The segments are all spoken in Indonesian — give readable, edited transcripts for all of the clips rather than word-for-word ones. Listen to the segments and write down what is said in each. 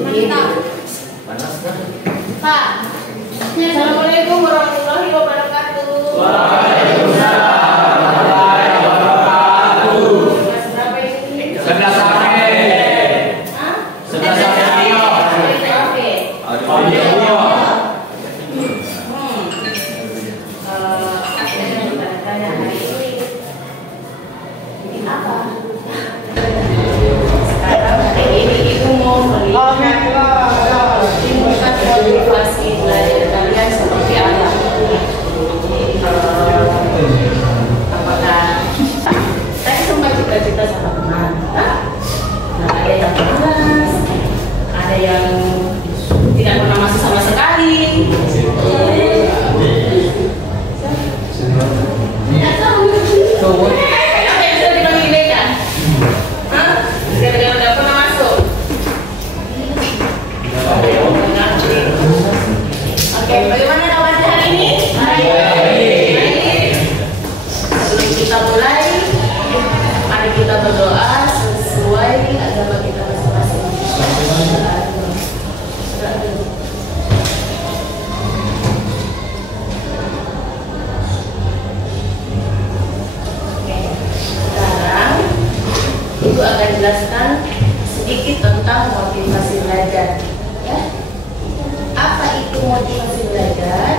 Panas kan? Pak. Assalamualaikum warahmatullahi wabarakatuh. Waalaikumsalam warahmatullahi wabarakatuh. Kelas berapa ini? 11 sampai. Hah? 11 sampai Rio. Ada yang bertanya hari ini. Bikin apa? Sekarang hari ini ibu mau melihat tingkat motivasi belajar kalian seperti apa? Apakah saya sempat cita-cita sama teman? Nah, ada yang malas, ada yang tidak pernah masuk sama sekali. Apa yang sudah dipanggil Beka? Hah? Gara-gara tidak pernah masuk. Oke, bagaimana kawan hari ini? Baik. Sebelum kita mulai, mari kita berdoa sesuai agama kita masing-masing. Oke, sekarang Ibu akan jelaskan sedikit tentang motivasi belajar. Ya? Apa itu motivasi belajar?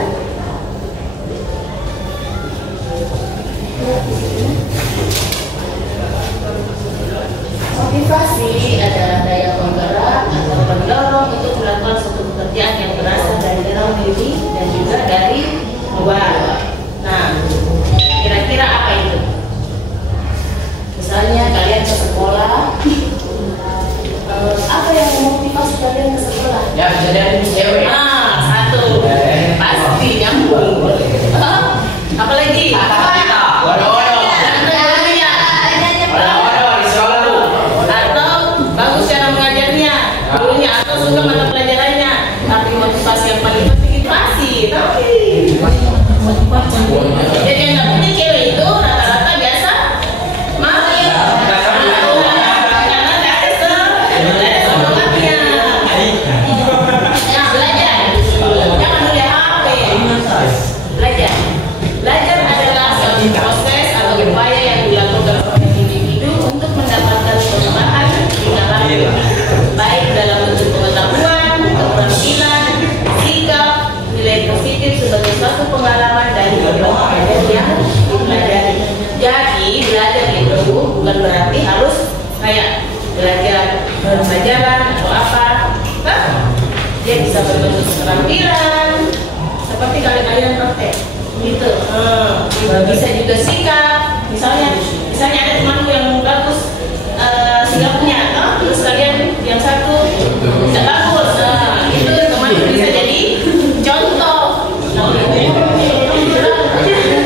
Motivasi adalah daya penggerak atau pendorong untuk melakukan suatu pekerjaan yang berasal dari dalam diri dan juga dari luar. Nah, kira-kira apa itu? Misalnya kalian ke sekolah, apa yang memotivasi kalian ke sekolah? Ya, bisa jadi cewek. Satu, pasti nyambung. Apa lagi? Waduh. Atau bagus cara mengajarnya, gurunya, atau suka mata pelajarannya. Tapi motivasi yang paling penting itu pasti. Jadi yang nggak punya cewek itu rata-rata biasa Belajar adalah suatu proses atau upaya yang dilakukan oleh individu untuk mendapatkan pengembangan di dalam baik dalam bentuk pengetahuan, keterampilan, sikap, nilai positif sebagai suatu pengalaman dari berbagai materi yang dipelajari. Jadi belajar itu bukan berarti harus kayak belajar pelajaran atau apa, dia bisa berbentuk keterampilan seperti kalian praktek. Gitu. Bisa juga sikap. Misalnya ada temanku yang bagus sikapnya, terus kalian yang satu tidak bagus. Itu temanku bisa jadi contoh.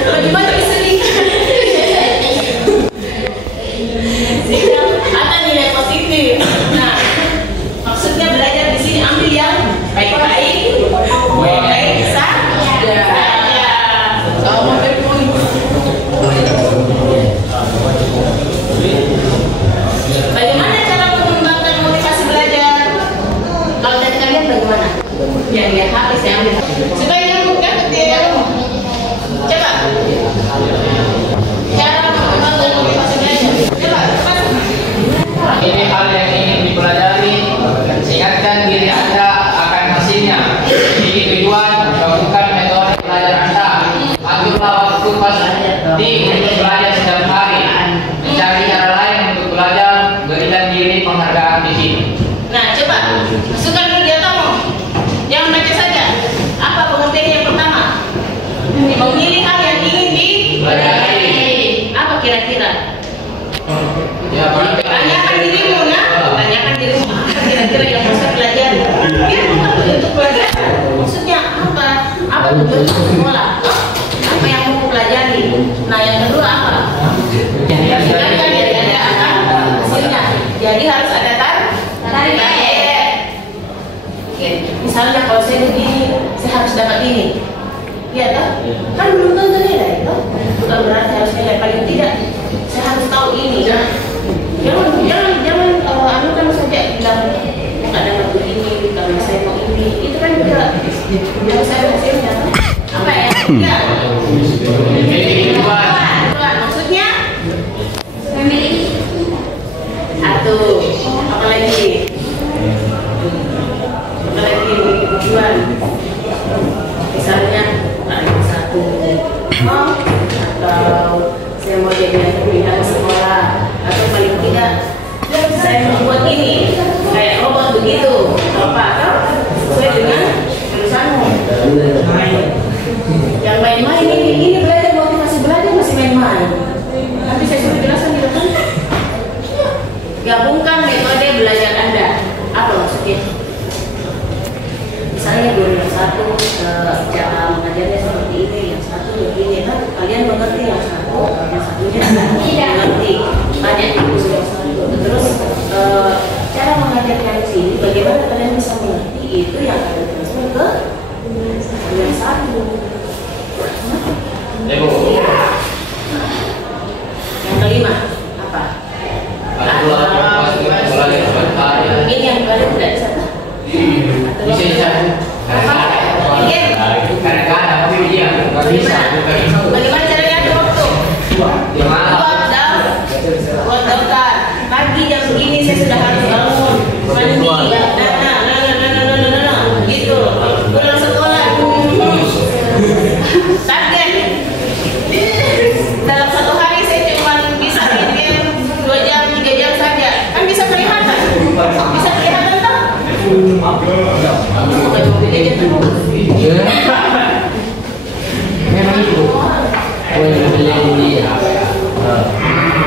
Bagaimana bisa sikap ada nilai positif. Nah, maksudnya belajar di sini ambil yang baik-baik, bisa. Bagaimana cara mengembangkan motivasi belajar? Kalau dari kalian bagaimana? Yang lihat HP saya ambil. Supaya nyambung kan? Coba. Cara mengembangkan motivasi belajar. Coba. Ini hal yang ingin dipelajari. Ingatkan diri Anda akan hasilnya. Bikin tujuan, lakukan metode belajar Anda. Aturlah waktu pasti untuk belajar setiap hari. Mencari cara lain untuk belajar, berikan diri penghargaan di sini. Nah, coba masukkan dulu dia ngomong. Jangan baca saja. Apa pengertian yang pertama? Memilih hal yang ingin dipelajari. Apa kira-kira? Ya, Tanyakan dirimu, tanyakan dirimu. Apa kira-kira yang bisa pelajari? Kira-kira untuk belajar. Maksudnya apa? Apa tujuan sekolah? Apa yang mau pelajari? Nah, yang kedua apa? Jadi harus ada target. Misalnya kalau saya begini, saya harus dapat ini. Iya kan? Kan belum tentu nilai, kan? Bukan berarti harus nilai, paling tidak saya harus tahu ini. Jangan anukan saja bilang nggak dapat begini, itu kan juga harus ada hasilnya. Apa ya? Enggak. Maksudnya memiliki satu. Apa lagi tujuan. Misalnya ada satu atau saya mau jadi pimpinan sekolah, atau paling tidak saya membuat ini kayak robot begitu, apa sesuai dengan jurusanmu. Yang main-main ini belajar motivasi belajar masih main-main. Nanti saya sudah jelaskan di depan. Gabungkan metode belajar Anda. Apa maksudnya? Misalnya guru yang satu cara mengajarnya seperti ini, yang satu begini, kan kalian mengerti yang satunya tidak mengerti. Banyak guru yang satu. Terus cara mengajarkan di sini, bagaimana kalian bisa mengerti itu yang akan transfer ke yang satu. Yang kelima apa? Ini yang kalian tidak bisa. Bisa. Kadang-kadang tapi dia nggak bisa. Bagaimana caranya atur waktu? Buat daftar. Pagi jam segini saya sudah harus bangun. Mandi. Gitu. Pulang sekolah. Target. Dalam satu hari saya cuma bisa main game 2 jam, 3 jam saja. Kan bisa kelihatan. Bisa kelihatan tak? Bukan mobil aja terus. Memang itu.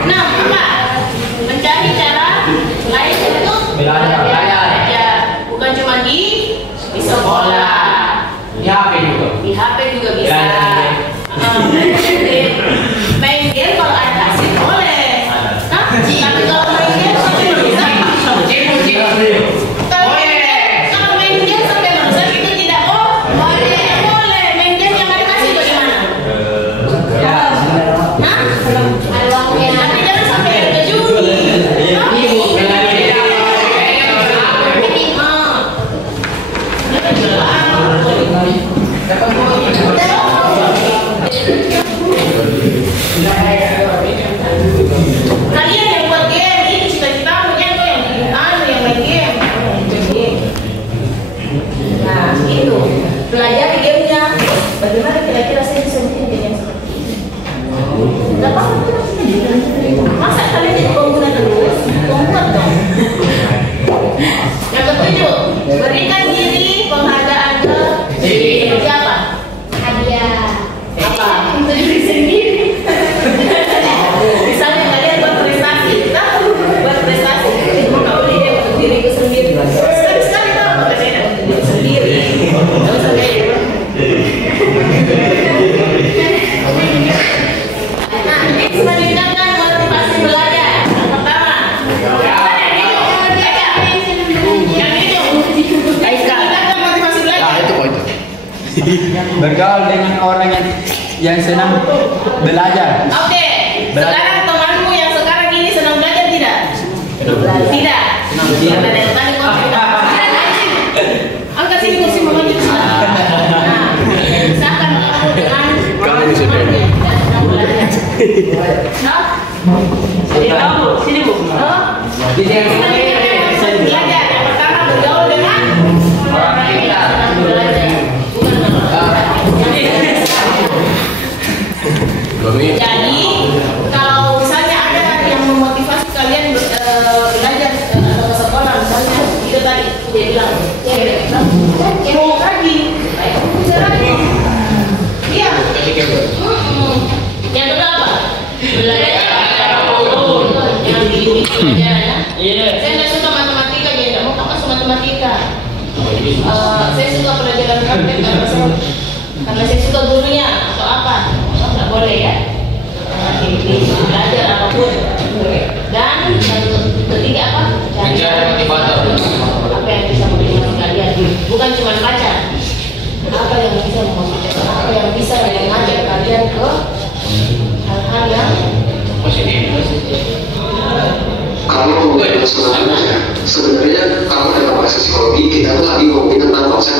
Nah, apa? Mencari cara lain untuk belajar. Bukan cuma di sekolah. Di HP juga. Di HP juga bisa. Main game kalau ada hasil boleh. Tapi kalau main game sampai merusak, kalau main game sampai merusak itu tidak boleh. Main game yang ada hasil bagaimana? Ada waktunya. Tapi jangan sampai ke judi. Kalian yang buat game ini cita-citamu yang main game. Nah itu pelajari gamenya. Bagaimana kira-kira saya bisa bikin game yang seperti ini? Tidak apa-apa. Masa kalian jadi pengguna terus? Pembuat dong. Yang ketujuh, berikan diri penghargaan ke siapa? Hadiah. Apa? Untuk diri sendiri. Misalnya kalian buat prestasi, buat prestasi, mau kau beli dia untuk diriku sendiri. Sekali-sekali tahu apa saya dapat untuk diri sendiri. Tahu saya. Nah, ini meningkatkan motivasi belajar. Pertama, yang itu, meningkatkan motivasi belajar. Bergaul dengan orang yang senang belajar. Oke, sekarang temanmu yang sekarang ini senang belajar tidak? Tidak. Ada yang tadi kok tidak. Angkat sini kursi mama jadi sudah. Nah, misalkan kamu dengan teman yang sedang belajar. Nah, sini bu. Belajar. Yang pertama bergaul dengan orang yang sedang belajar. Jadi kalau misalnya ada yang memotivasi kalian belajar atau ke sekolah, misalnya itu tadi dia bilang mau lagi, baik bisa lagi. Iya. Yang kedua apa? Belajar yang bikin belajar ya. Saya nggak suka matematika, jadi nggak mau masuk matematika. Saya suka pelajaran praktek karena saya suka gurunya atau apa. Nggak boleh ya, belajar apapun. Dan yang ketiga apa? Cari motivator. Apa yang bisa memotivasi kalian? Bukan cuma baca. Apa yang bisa memotivasi? Apa yang bisa mengajak kalian ke hal-hal yang positif? Kalau belajar sebenarnya kalau dalam bahasa psikologi kita tuh lagi ngomongin tentang konsep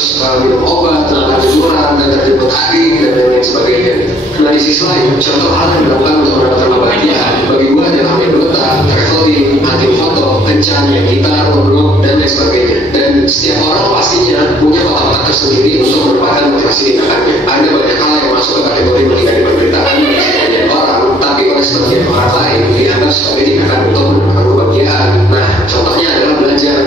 harus minum obat, melakukan cucuran, dan terjemput hari, dan lain-lain sebagainya. Nah di sisi lain, contoh hal yang dilakukan untuk mendapatkan kebahagiaan bagi gue adalah main dota, traveling, hunting foto, kencan, yang gitar, ngobrol, dan lain sebagainya. Dan setiap orang pastinya punya kotak-kotak tersendiri untuk mendapatkan motivasi tindakannya. Ada banyak hal yang masuk ke kategori menghindari penderitaan bagi sebagian orang, tapi oleh sebagian orang lain dianggap sebagai tindakan untuk mendapatkan kebahagiaan. Nah, contohnya adalah belajar.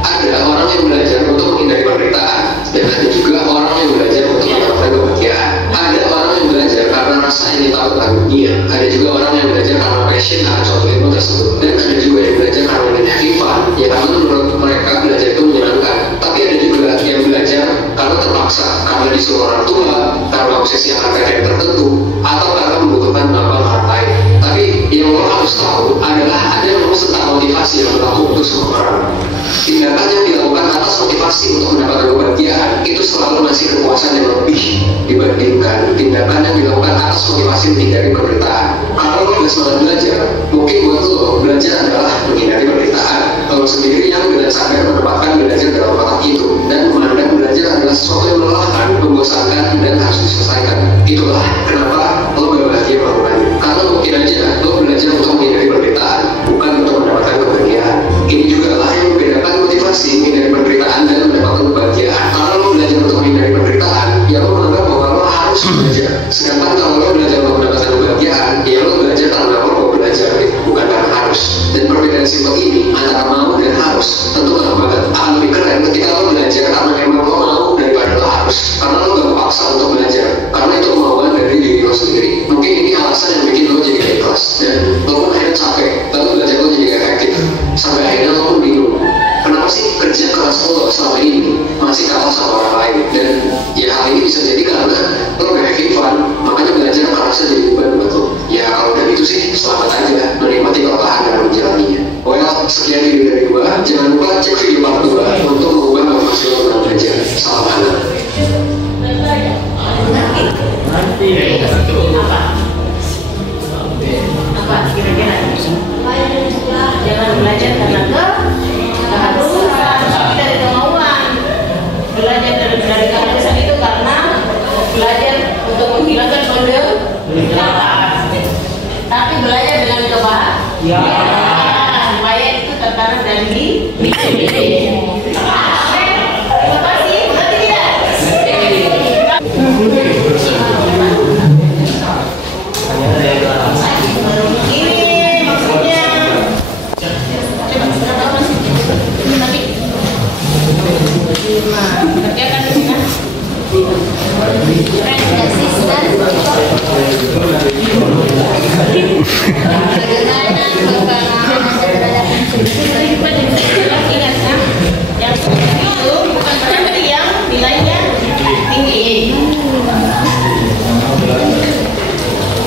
Ada orang yang belajar untuk menghindari penderitaan, dan ada juga orang yang belajar untuk mendapatkan kebahagiaan. Ada orang yang belajar karena rasa ingin tahu tentang dunia. Ada juga orang yang belajar karena passion akan suatu ilmu tersebut. Dan ada juga yang belajar karena ingin have fun, ya karena menurut mereka belajar itu menyenangkan. Tapi ada juga yang belajar karena terpaksa, karena disuruh orang tua, karena obsesi akan karya tertentu, atau karena membutuhkan bantuan orang lain. Tapi yang lo harus tahu adalah ada yang tentang motivasi yang berlaku untuk semua orang. Tindakan yang dilakukan atas motivasi untuk mendapatkan kebahagiaan itu selalu ngasih kepuasan yang lebih dibandingkan tindakan yang dilakukan atas motivasi menghindari penderitaan. Kalau lo nggak semangat belajar, mungkin buat lo belajar adalah menghindari penderitaan. Lo sendiri yang dengan sadar menempatkan belajar dalam kotak itu dan memandang belajar adalah sesuatu yang melelahkan, membosankan, dan harus diselesaikan. Itulah kenapa lo gak bahagia melakukannya. Karena mungkin aja lo belajar untuk menghindari penderitaan, bukan untuk mendapatkan kebahagiaan. Ini juga lah yang membedakan motivasi menghindari penderitaan dan mendapatkan kebahagiaan. Kalau lo belajar untuk menghindari penderitaan, ya lo menganggap bahwa lo harus belajar. Sedangkan kalau lo belajar untuk mendapatkan kebahagiaan, ya lo belajar karena lo mau belajar, bukan karena harus. Dan perbedaan simpel ini antara mau dan harus tentu akan lebih keren ketika lo belajar karena memang lo mau daripada lo harus. Karena lo gak paksa untuk belajar, karena itu kemauan dari diri lo sendiri. Mungkin ini alasan yang bikin lo jadi gak ikhlas, dan lo pun akhirnya capek, lalu belajar lo jadi gak efektif. Sampai akhirnya lo pun bingung, kenapa sih kerja keras lo selama ini masih kalah sama orang lain. Dan ya hal ini bisa jadi karena lo gak having fun, makanya belajar kerasnya jadi beban buat lo. Ya kalau dari itu sih selamat aja menikmati kelelahan dan menjalaninya. Well, sekian video dari gua. Jangan lupa cek video part 2 untuk mengubah motivasi lo dalam belajar. Salam hangat. Apa kira-kira? Jangan belajar karena keharusan, tapi dari kemauan. Belajar dari keharusan itu karena belajar untuk menghilangkan penderitaan. Tapi belajar dengan kebahagiaan supaya itu tertanam dari diri. Terima kasih. Berarti tidak. Ini maksudnya kerjakan di sini. Yang itu bukan berarti yang nilainya tinggi,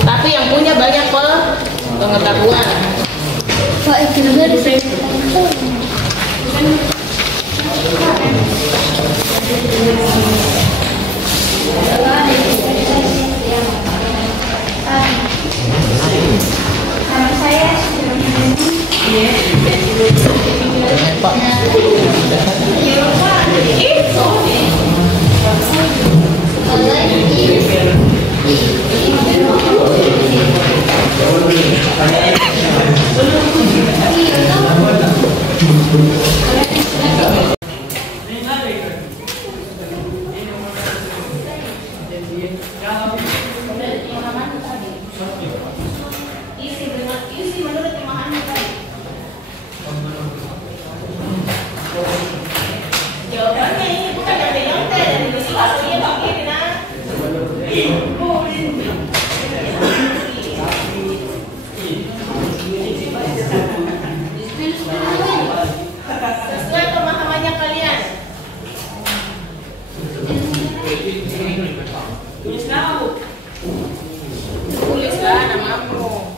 tapi yang punya banyak pengetahuan. Pak, itu juga di sini. Isi menurut pemahaman tadi. Jawabannya ini bukan dari yang dari isi aslinya begini nah. Sesuai pemahamannya kalian. Tulislah namamu.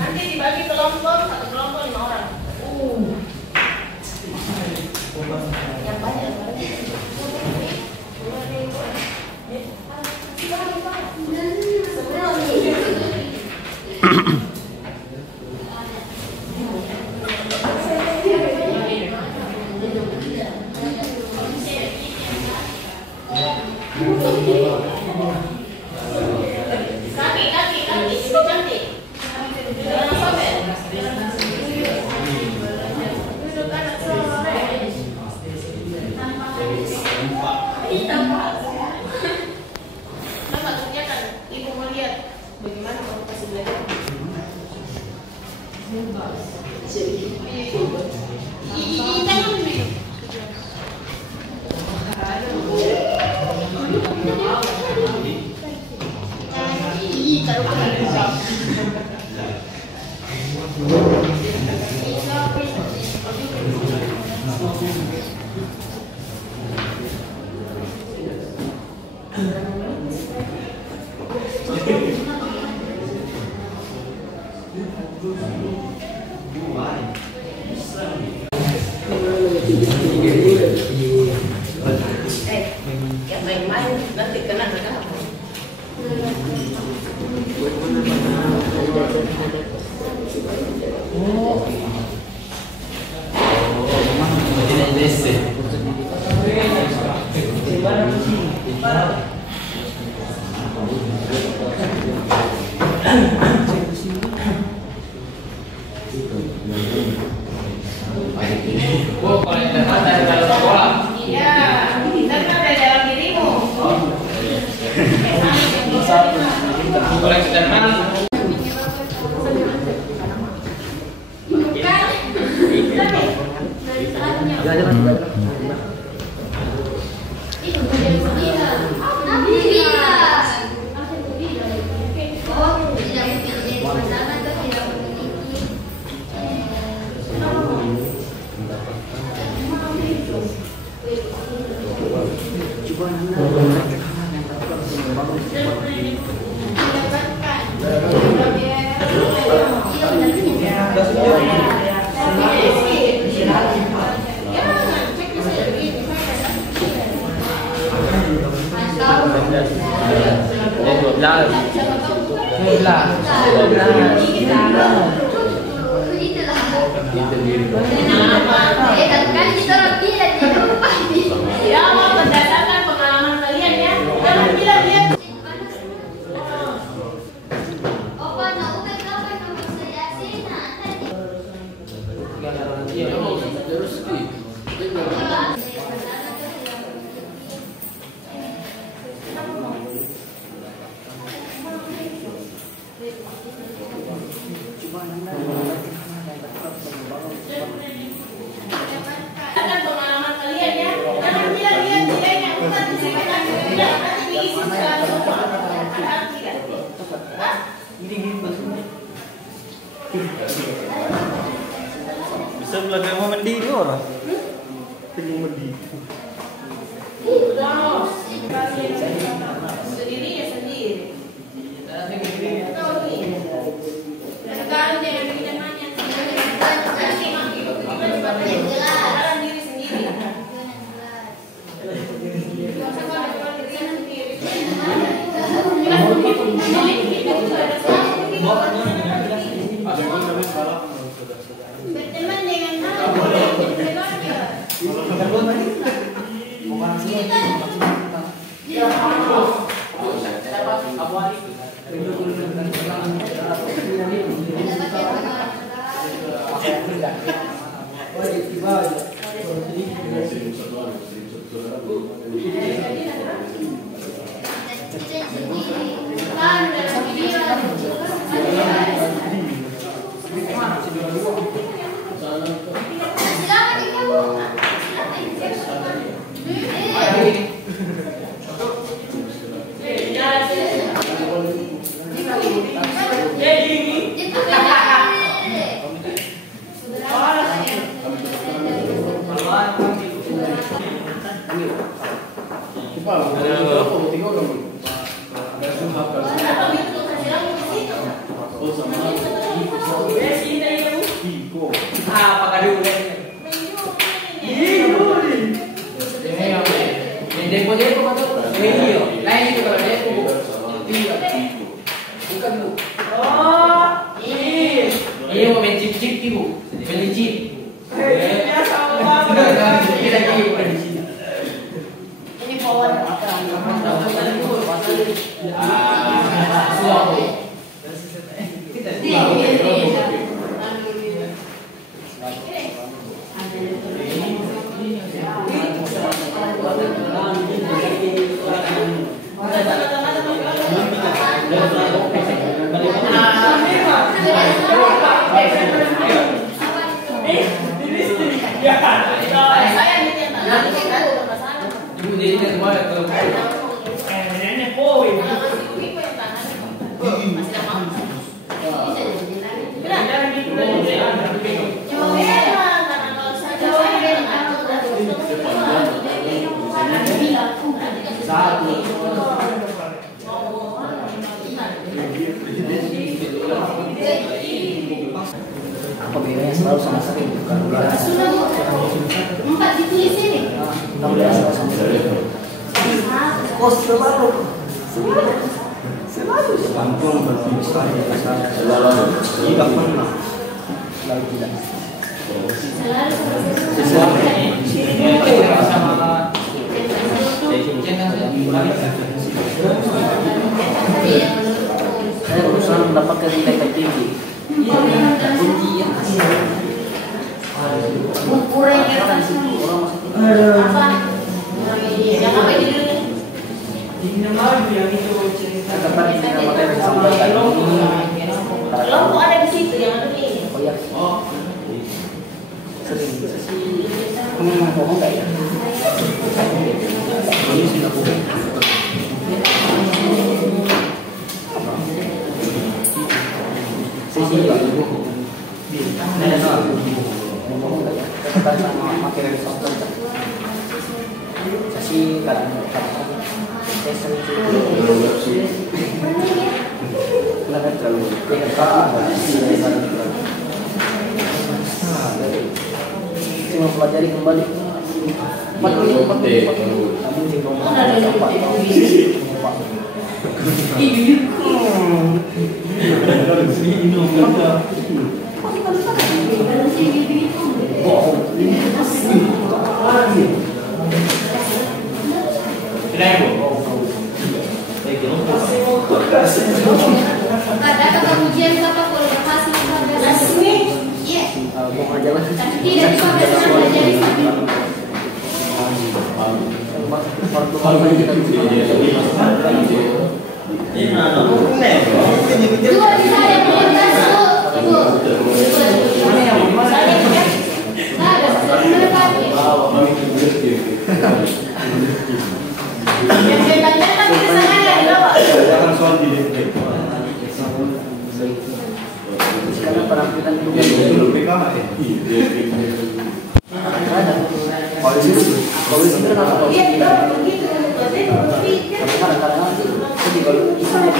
Nanti dibagi kelompok, satu kelompok 5 orang. Yang banyak. main-main nanti kena mereka. Oh, kalau yang dapat dari dalam sekolah. Iya, dan ada dalam dirimu. Kalau yang sederhana, Ya, berdasarkan pengalaman kalian ya. Jangan bilang dia. Berdasarkan pengalaman kalian ya. Jangan bilang dia tidak yang bukan tidak. Nanti diisi selalu. Padahal tidak. Bisa belajar mau mandiri orang. Pengen mandiri. Sendiri ya sendiri. Diri sendiri. Berteman dengan Iya mau main chip ibu, beli chip. Ini power. Ibu jadi semua kalau Apa bedanya selalu sama sering bukan ulang. Empat ditulis ini. Kamu bilang selalu sama sering. Kos selalu. Selalu. Kampung berfungsi selalu. Tidak pernah. Selalu tidak. Saya berusaha mendapatkan nilai tertinggi. Ujian. Ukuran apa? Yang apa ini dulu? Kelompok ada di situ yang ada ini. Oh ya. Sering. Kamu mau ngomong nggak ya? Ini sudah bukan. Sesi ibu. Ngomong nggak ya? Kita sama materi software. Sesi kadang-kadang. Kenapa terlalu cuma pelajari kembali 4 Ada kata ujian apa kalau hasil asli? Iya. mau jalan Tidak dipakai sama belajar dua di saya prioritas ibu. Yang cetak-cetak di sana ya di bawah. sekarang penampilan dulu kalau itu kenapa Iya, begitu. kadang-kadang sedih kalau isinya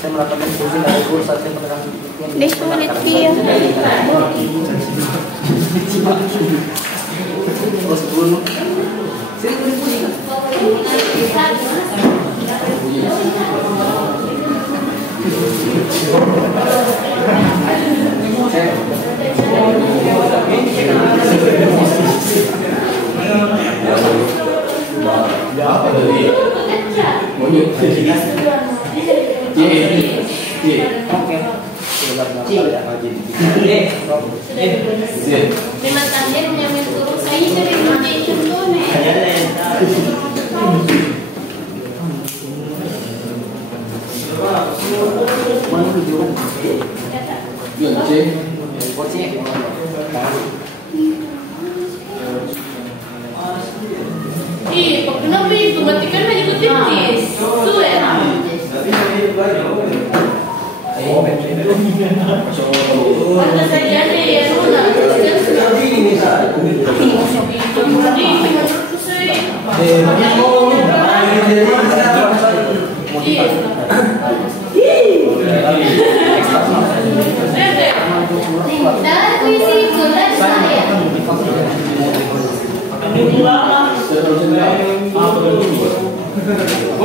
saya melakukan kursi dari kursi saya pernah Dia sulit dia. terus bunuh sering bunyi Memang kalian yang turun saya dari mana contohnya? Ih, kenapa itu? Matikan aja ketik. Tuh ya. Pantas saja nih ya,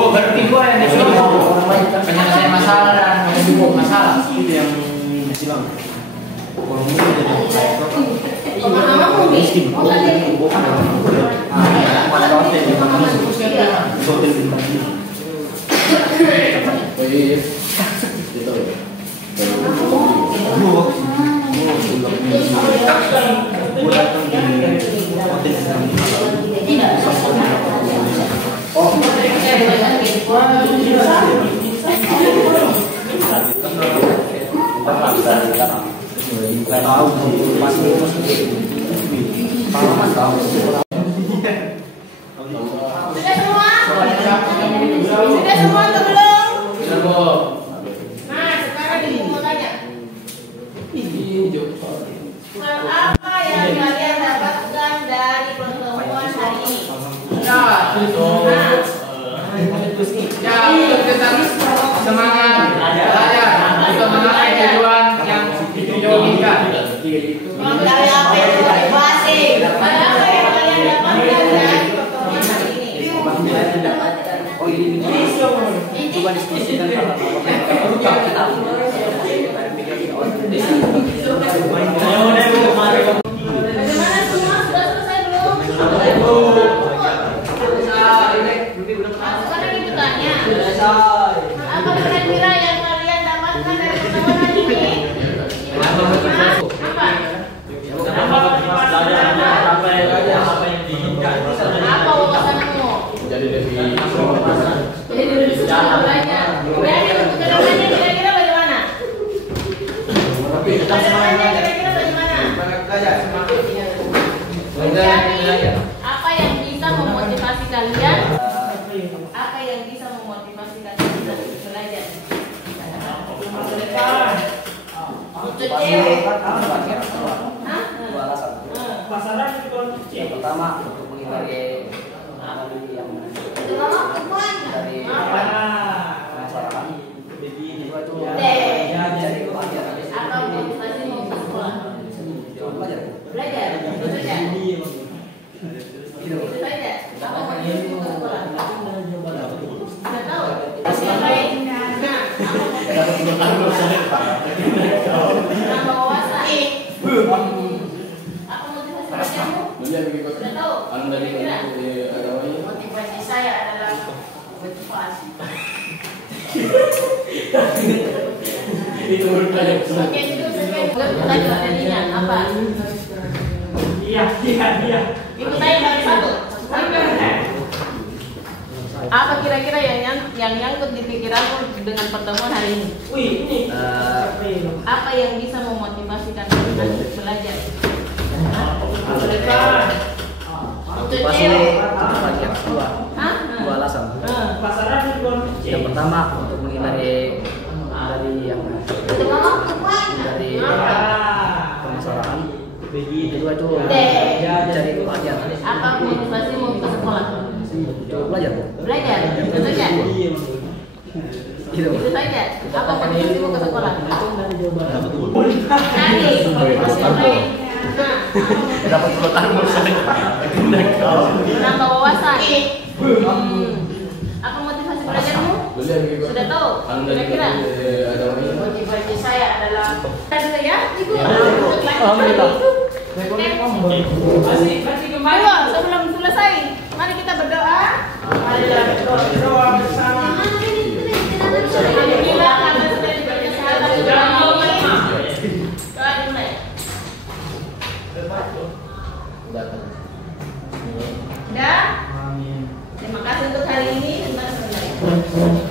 berarti gua yang masalah. Itu yang silang. Kalau mungkin jadi Pemahaman mungkin. Oh, tadi. bukan pada hotel di mana hotel bintang ini. Sudah semua? Sudah semua atau belum? Nah, sekarang ibu mau tanya. Hal apa yang kalian dapatkan dari pertemuan hari ini? Nah, tentang semangat belajar untuk mencapai tujuan yang diinginkan. mengenai apa yang motivasi? Hal apa yang kalian dapatkan dari pertemuan hari ini? Coba diskusikan Bagaimana semua? Sudah selesai belum? Sekarang itu tanya. Apa kira-kira yang kalian dapatkan dari pertemuan hari ini? Apa wawasanmu? Jadi lebih susah belajar. Dan untuk kedepannya kira-kira bagaimana? Kedepannya kira-kira bagaimana? Mencari apa yang bisa memotivasi kalian? Apa yang bisa memotivasi kalian untuk belajar? Untuk cewek. Hah? Yang pertama untuk menghindari dari masyarakat. Kedua itu cari kebahagiaan. Atau motivasi mau ke sekolah? Belajar. Belajar. Itu saja. Itu saja. Apa motivasi mau ke sekolah? Sudah tahu. Yang baik. Nah, nambah wawasan. Apa motivasi belajarmu? Sudah tahu. Kira-kira motivasi saya adalah motivasi. Oke, itu tadi tadinya apa? Iya. Itu tadi dari satu. Apa kira-kira yang nyangkut di pikiranmu dengan pertemuan hari ini? Apa yang bisa memotivasi kalian untuk belajar? Motivasi kebahagiaan dua alasan. Yang pertama untuk menghindari dari permasalahan. Kedua itu cari kebahagiaan. Apa motivasi mau ke sekolah? Belajar. Belajar. Itu saja. Gitu. Itu saja. Apa motivasi mau ke sekolah? Tadi. Dapat pengetahuan Menambah wawasan. Apa motivasi belajarmu? Sudah tahu? Kira-kira? Motivasi saya adalah ya, Ibu. Ayo, sebelum selesai, mari kita berdoa. Marilah berdoa bersama. Alhamdulillah karena sudah diberi kesehatan sudah mulai. Doa dimulai. Udah? Terima kasih untuk hari ini. Terima kasih.